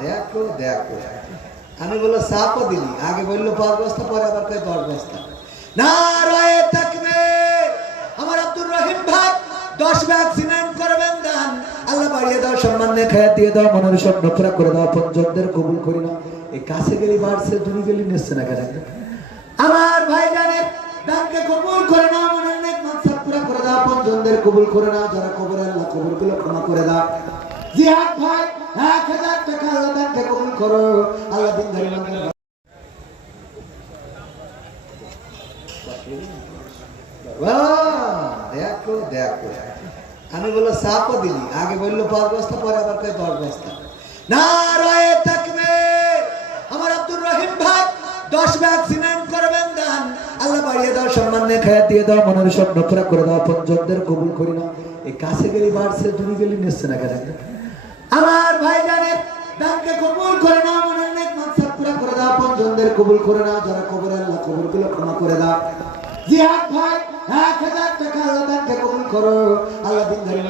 দেখো দেখো আমি বলল সাপও দিলি। আগে বলল, পাঁচ পরে আবার না রয়ে থাকবে আমার আব্দুর রহিম ভাই, দশ ব্যাগ সিমেন্ট করবেন, দান। আল্লাহ বাড়িয়ে দাও, সম্মান দিয়ে দাও, মনের পুরা করে দাও পঞ্চকদের কবুল করি না। এই কাছে গেলি, বাড়ছে, দূরে নিচ্ছে না কেন? আমার ভাই জানে দানকে কবুল করে পঞ্চকদের কবুল করে নাও, যারা কবর আল্লাহ কবুলগুলো ক্ষমা করে দাও। জিহাদ ভাই, এক হাজার টাকা আল্লাহ দানকে কবুল করো। আল্লাহ দিন ধরে দেখো দেখো। আমি বলল সাপও দিলি। আগে বলল, পাঁচ বস্তা, পরে আবার কয়ে বস্তা। না রয়ে থাকবে আমার আব্দুর রহিম ভাই, দশ ব্যাগ করবেন, দান। আল্লাহ বাড়িয়ে সম্মান খায়া দিয়ে দাও, মনের সব নথরা করে দাও পঞ্চমদের কবুল করি না। এই কাছে গেলি বাড়ছে, দূরে গেলি নিচ্ছে না কেন? আমার ভাই জানে দানকে কবুল করে নাও, মনের নেক মানসাব পুরা করে দাও পঞ্চমদের কবুল করে নাও, যারা কবর আল্লাহ কবুলগুলো ক্ষমা করে দাও। জিহাদ ভাই, এক হাজার টাকা আল্লাহ দানকে কবুল করো। আল্লাহ দিন ধরে